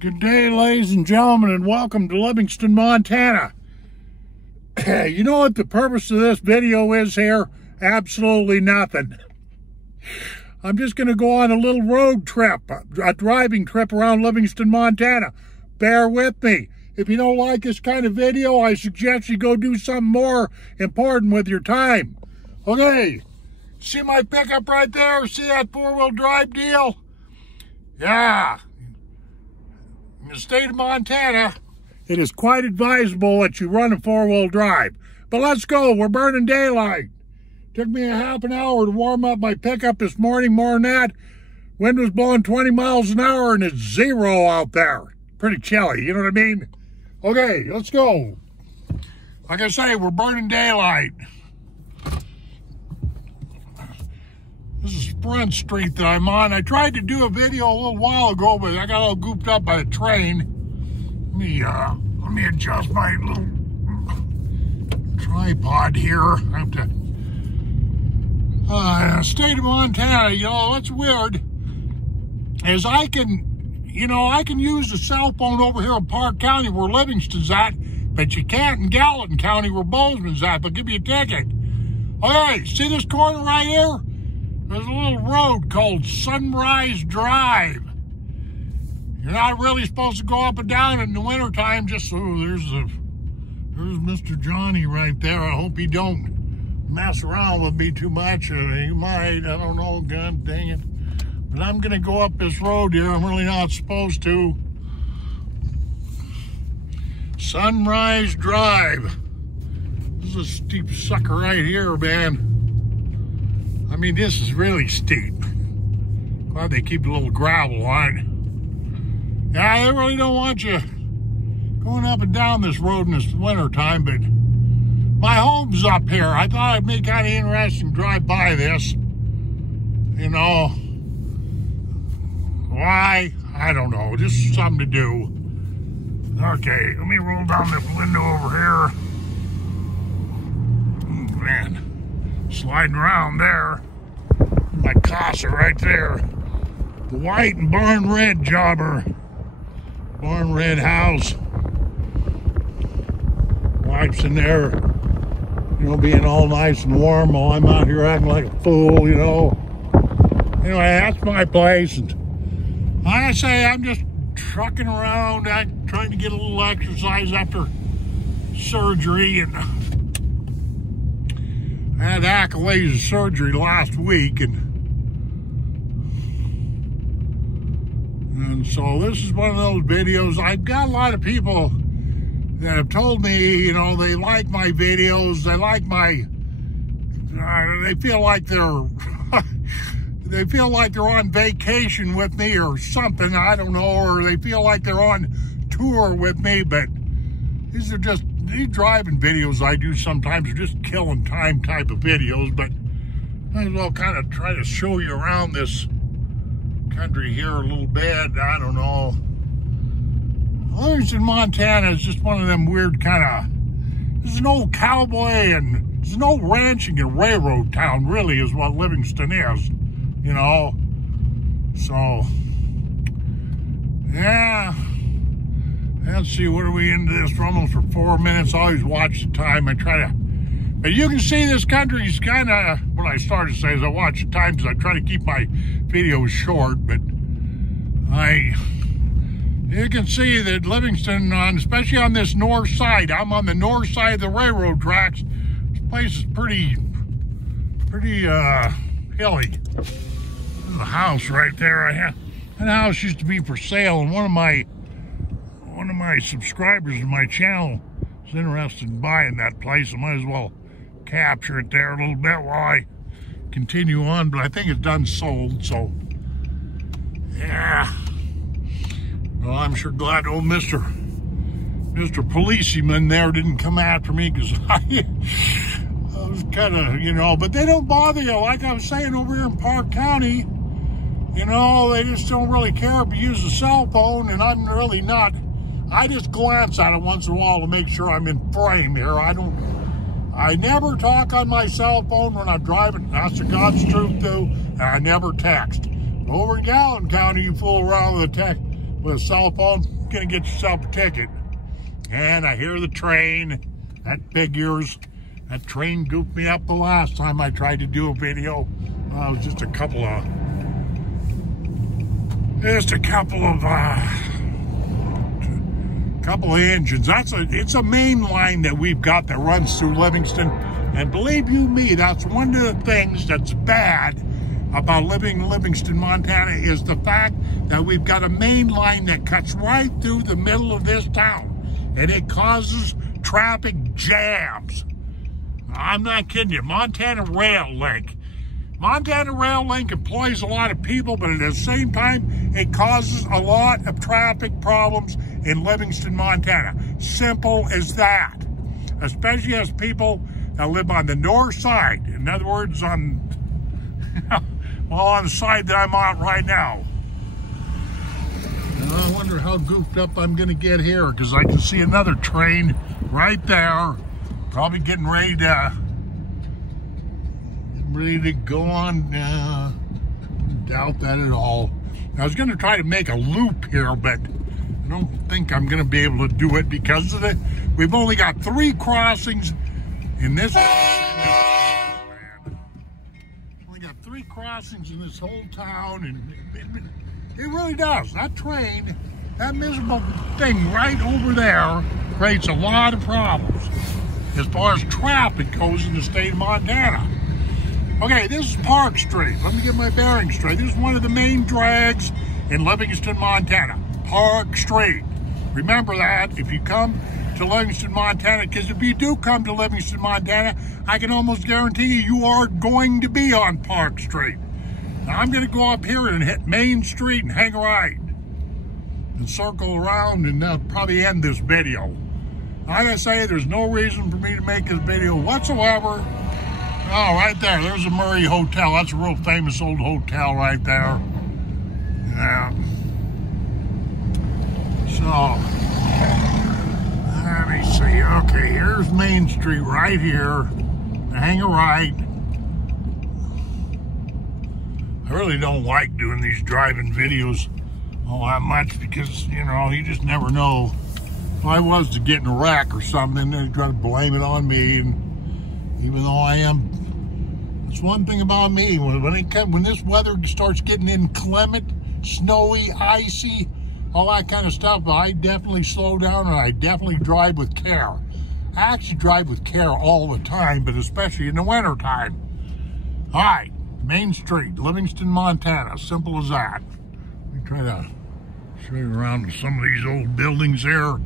Good day, ladies and gentlemen, and welcome to Livingston, Montana. You know what the purpose of this video is here? Absolutely nothing. I'm just going to go on a little road trip, a driving trip around Livingston, Montana. Bear with me. If you don't like this kind of video, I suggest you go do something more important with your time. Okay, see my pickup right there? See that four-wheel drive deal? Yeah. In the state of Montana, it is quite advisable that you run a four-wheel drive. But let's go, we're burning daylight. Took me a half an hour to warm up my pickup this morning, more than that. Wind was blowing 20 miles an hour and it's 0 out there. Pretty chilly, you know what I mean? Okay, let's go. Like I say, we're burning daylight. This is Front Street that I'm on. I tried to do a video a little while ago, but I got all gooped up by the train. Let me adjust my little tripod here. I have to, state of Montana, you know, what's weird is I can use the cell phone over here in Park County where Livingston's at, but you can't in Gallatin County where Bozeman's at. They'll give you a ticket. Okay, see this corner right here? There's a little road called Sunrise Drive. You're not really supposed to go up and down in the wintertime. Just so there's Mr. Johnny right there. I hope he don't mess around with me too much. He might, I don't know, god dang it. But I'm gonna go up this road here. I'm really not supposed to. Sunrise Drive. This is a steep sucker right here, man. I mean, this is really steep. Glad they keep a little gravel on it. Yeah, they really don't want you going up and down this road in this wintertime, but my home's up here. I thought it'd be kind of interesting to drive by this. You know, why? I don't know. Just something to do. Okay, let me roll down this window over here. Oh, man. Sliding around there. My Casa right there. The white and barn red jobber. Barn red house. Wife's in there, you know, being all nice and warm while I'm out here acting like a fool, you know. Anyway, that's my place. And like I say, I'm just trucking around, trying to get a little exercise after surgery. And I had accolades surgery last week, and so this is one of those videos. I've got a lot of people that have told me, you know, they like my videos, they like my, they feel like they feel like they're on vacation with me or something, I don't know, or they feel like they're on tour with me, but these are just, these driving videos I do sometimes are just killing time type of videos, but I might as well kind of try to show you around this country here a little bit. I don't know. Livingston, Montana is just one of them weird kind of, this is an old cowboy and it's an old ranching and railroad town, really, is what Livingston is, you know. So, yeah. Let's see, what are we into this for? Almost for 4 minutes. I always watch the time. I try to, but you can see this country's kind of, what I started to say is I watch the time because I try to keep my videos short, but you can see that Livingston, especially on this north side, I'm on the north side of the railroad tracks. This place is pretty hilly. There's a house right there. That house used to be for sale, and one of my subscribers in my channel is interested in buying that place. I might as well capture it there a little bit while I continue on, but I think it's done sold, so yeah. Well, I'm sure glad old Mr. Policeman there didn't come after me, because I was kind of, you know, but they don't bother you. Like I was saying, over here in Park County, you know, they just don't really care if you use a cell phone, and I'm really not. I just glance at it once in a while to make sure I'm in frame here. I never talk on my cell phone when I'm driving. That's the God's truth, too. And I never text. Over in Gallatin County, you fool around with with a cell phone, gonna get yourself a ticket. And I hear the train. That figures. That train goofed me up the last time I tried to do a video. It was just a couple of engines. It's a main line that we've got that runs through Livingston. And believe you me, that's one of the things that's bad about living in Livingston, Montana, is the fact that we've got a main line that cuts right through the middle of this town. And it causes traffic jams. I'm not kidding you. Montana Rail Link. Montana Rail Link employs a lot of people, but at the same time, it causes a lot of traffic problems in Livingston, Montana. Simple as that. Especially as people that live on the north side. In other words, on the side that I'm on right now. And I wonder how goofed up I'm going to get here, because I can see another train right there. Probably getting ready to go on. Doubt that at all. I was going to try to make a loop here, but I don't think I'm going to be able to do it because of we've only got 3 crossings in this land. Only got 3 crossings in this whole town, and it really does. That train, that miserable thing right over there, creates a lot of problems as far as traffic goes in the state of Montana. Okay, this is Park Street. Let me get my bearings straight. This is one of the main drags in Livingston, Montana. Park Street. Remember that if you come to Livingston, Montana, because if you do come to Livingston, Montana, I can almost guarantee you are going to be on Park Street. Now, I'm going to go up here and hit Main Street and hang a right and circle around, and that'll probably end this video. I gotta say, there's no reason for me to make this video whatsoever. Oh, right there, there's a Murray Hotel. That's a real famous old hotel right there. Yeah. So, let me see. Okay, here's Main Street right here. Hang a right. I really don't like doing these driving videos all that much because, you know, you just never know. If I was to get in a wreck or something, they'd try to blame it on me. And even though I am, it's one thing about me, when this weather starts getting inclement, snowy, icy, all that kind of stuff, I definitely slow down and I definitely drive with care. I actually drive with care all the time, but especially in the winter time. All right, Main Street, Livingston, Montana, simple as that. Let me try to show you around some of these old buildings here.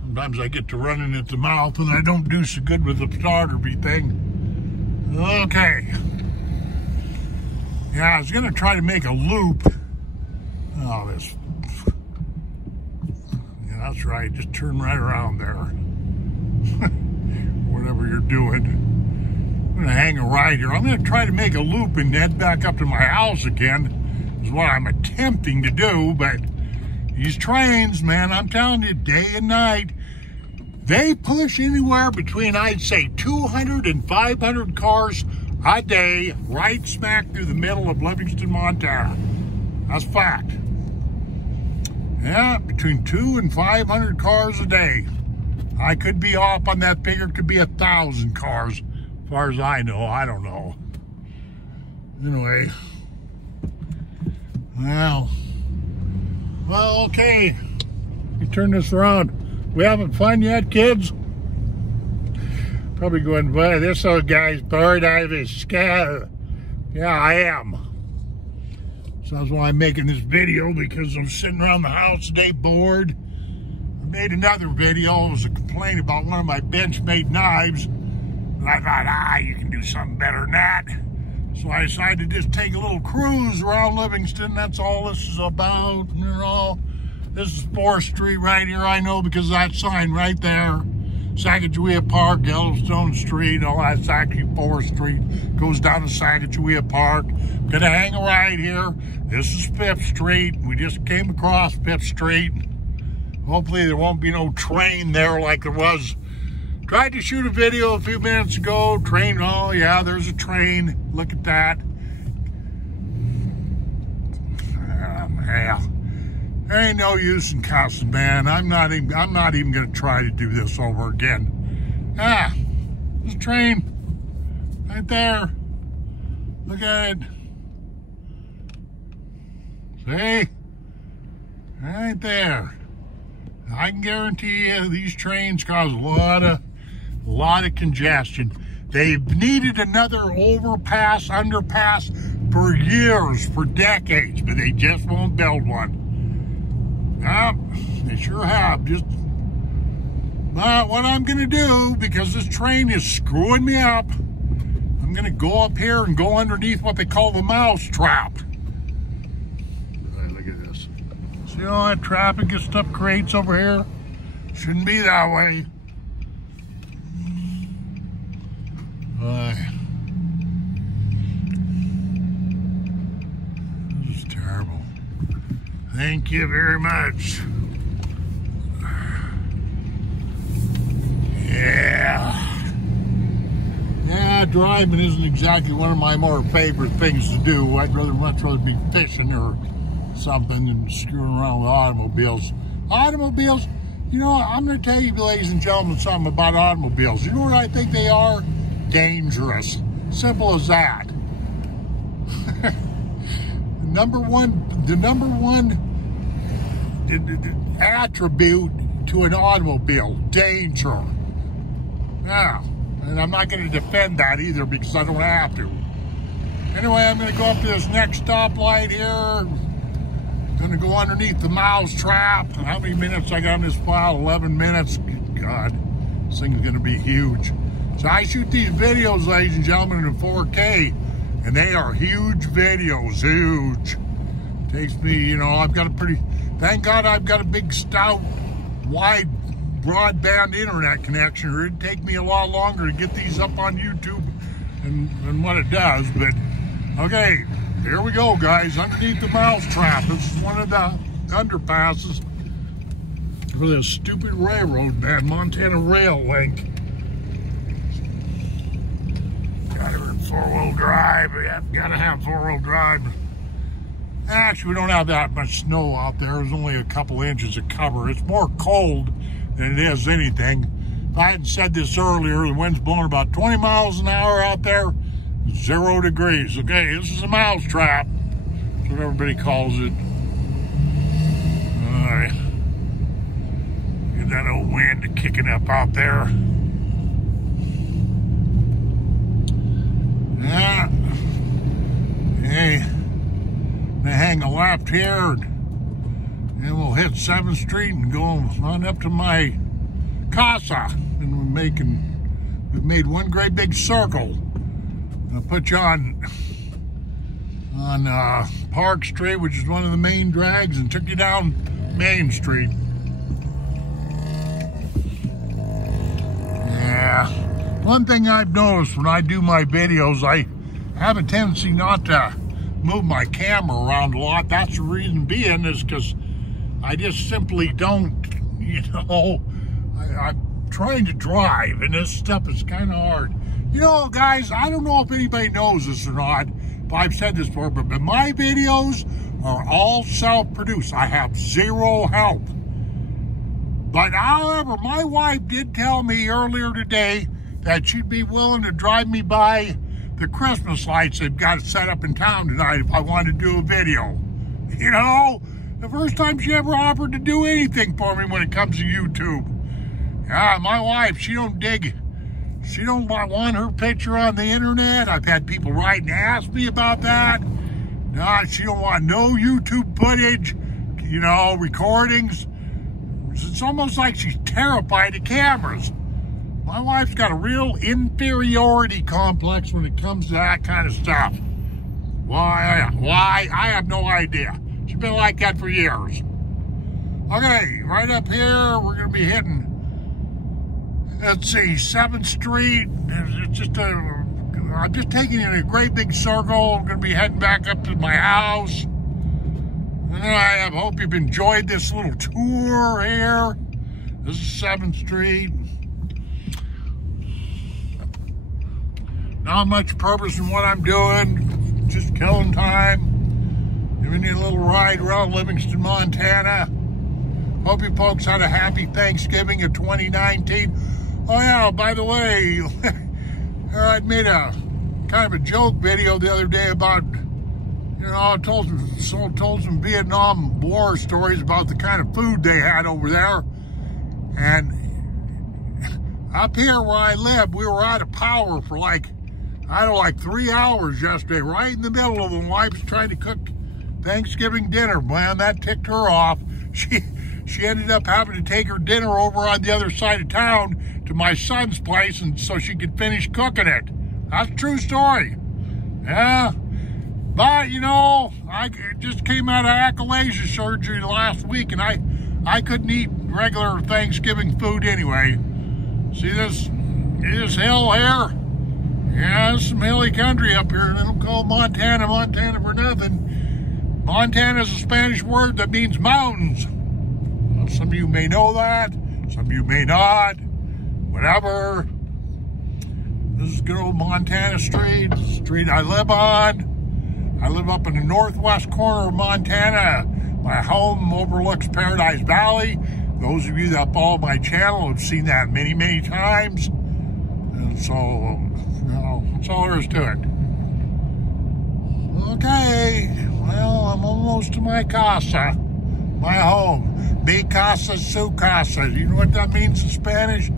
Sometimes I get to running at the mouth and I don't do so good with the photography thing. Okay. Yeah, I was gonna try to make a loop. Oh, this. Yeah, that's right. Just turn right around there. Whatever you're doing. I'm gonna hang a right here. I'm gonna try to make a loop and head back up to my house again. Is what I'm attempting to do, but these trains, man, I'm telling you, day and night, they push anywhere between, I'd say, 200 and 500 cars a day right smack through the middle of Livingston, Montana. That's fact. Yeah, between 200 and 500 cars a day. I could be off on that figure. It could be 1,000 cars, as far as I know. I don't know. Anyway. Well, okay. Let me turn this around. We having fun yet, kids? Probably going, boy, this old guy's bored out of his skull. Yeah, I am. So that's why I'm making this video, because I'm sitting around the house today bored. I made another video. It was a complaint about one of my Benchmade knives. And I thought, you can do something better than that. So I decided to just take a little cruise around Livingston. That's all this is about, you know. This is 4th Street right here, I know, because of that sign right there. Sacagawea Park, Yellowstone Street, all that's actually 4th Street. Goes down to Sacagawea Park. Gonna hang a right here. This is 5th Street. We just came across 5th Street. Hopefully there won't be no train there like there was. Tried to shoot a video a few minutes ago. Train, oh yeah, there's a train. Look at that. There ain't no use in cussing, man. I'm not even gonna try to do this over again. Ah, this train right there. Look at it. See? Right there. I can guarantee you these trains cause a lot of congestion. They've needed another overpass, underpass for years, for decades, but they just won't build one. They sure have. But what I'm gonna do, because this train is screwing me up, I'm gonna go up here and go underneath what they call the mouse trap. Look at this. See all that traffic and stuff creates over here? Shouldn't be that way. This is terrible. Thank you very much. Yeah, driving isn't exactly one of my more favorite things to do. I'd much rather be fishing or something than screwing around with automobiles. Automobiles, you know, I'm going to tell you, ladies and gentlemen, something about automobiles. You know what I think they are? Dangerous. Simple as that. The number one attribute to an automobile, danger. Yeah, and I'm not going to defend that either because I don't have to. Anyway, I'm going to go up to this next stoplight here. Going to go underneath the mouse trap. How many minutes I got on this file? 11 minutes. God, this thing's going to be huge. So I shoot these videos, ladies and gentlemen, in 4K, and they are huge videos, huge. Takes me, you know, I've got a pretty, thank God I've got a big, stout, wide, broadband internet connection, or it'd take me a lot longer to get these up on YouTube than what it does. But, okay, here we go, guys, underneath the mouse trap. This is one of the underpasses for this stupid railroad, man, Montana Rail Link. Four-wheel drive. Yeah, gotta have four-wheel drive. Actually, we don't have that much snow out there. There's only a couple inches of cover. It's more cold than it is anything. If I hadn't said this earlier, the wind's blowing about 20 miles an hour out there. 0 degrees. Okay, this is a mouse trap. That's what everybody calls it. All right. Get that old wind kicking up out there. Yeah. Hey, they hang a left here, and we'll hit 7th Street and go on up to my casa. And we've made one great big circle. I'll put you on Park Street, which is one of the main drags, and took you down Main Street. Yeah. One thing I've noticed when I do my videos, I have a tendency not to move my camera around a lot. That's the reason being is because I just simply don't, you know, I'm trying to drive and this stuff is kind of hard. You know, guys, I don't know if anybody knows this or not, if I've said this before, but my videos are all self-produced. I have zero help. But however, my wife did tell me earlier today that she'd be willing to drive me by the Christmas lights they've got set up in town tonight if I wanted to do a video. You know, the first time she ever offered to do anything for me when it comes to YouTube. Yeah, my wife, she don't want her picture on the internet. I've had people write and ask me about that. No, she don't want no YouTube footage, you know, recordings. It's almost like she's terrified of cameras. My wife's got a real inferiority complex when it comes to that kind of stuff. Why? I have no idea. She's been like that for years. Okay, right up here, we're going to be hitting, let's see, 7th Street. It's just I'm just taking it in a great big circle. I'm going to be heading back up to my house. And I hope you've enjoyed this little tour here. This is 7th Street. Not much purpose in what I'm doing, just killing time. Giving you a little ride around Livingston, Montana. Hope you folks had a happy Thanksgiving of 2019. Oh yeah, by the way, I made a kind of a joke video the other day about, you know, I told some Vietnam War stories about the kind of food they had over there. And up here where I live, we were out of power for like 3 hours yesterday, right in the middle of the wife's trying to cook Thanksgiving dinner. Man, that ticked her off. She ended up having to take her dinner over on the other side of town to my son's place, and so she could finish cooking it. That's a true story. Yeah. But, you know, I just came out of achalasia surgery last week, and I couldn't eat regular Thanksgiving food anyway. See this hill here? Yeah, there's some hilly country up here, and they don't call Montana for nothing. Montana is a Spanish word that means mountains. Well, some of you may know that, some of you may not. Whatever. This is good old Montana Street, the street I live on. I live up in the northwest corner of Montana. My home overlooks Paradise Valley. Those of you that follow my channel have seen that many, many times. And so, you know, that's all there is to it. Okay, well, I'm almost to my casa, my home. Mi casa, su casa. You know what that means in Spanish?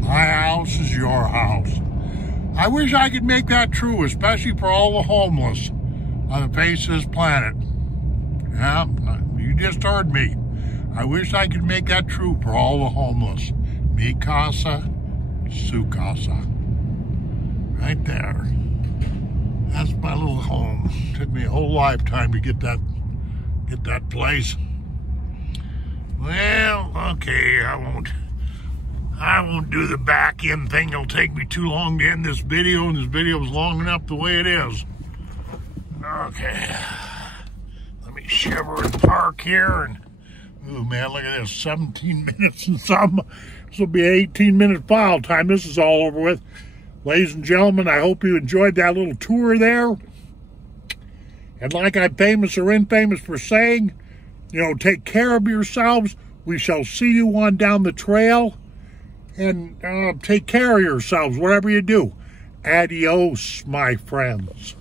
My house is your house. I wish I could make that true, especially for all the homeless on the face of this planet. Yeah, you just heard me. I wish I could make that true for all the homeless. Mi casa, su casa. Right there. That's my little home. Took me a whole lifetime to get that place. Well, okay, I won't do the back end thing. It'll take me too long to end this video, and this video is long enough the way it is. Okay. Let me shiver and park here, and oh man, look at this, 17 minutes and some. This will be an 18-minute file time. This is all over with. Ladies and gentlemen, I hope you enjoyed that little tour there. And like I'm famous or infamous for saying, you know, take care of yourselves. We shall see you on down the trail. And take care of yourselves, whatever you do. Adios, my friends.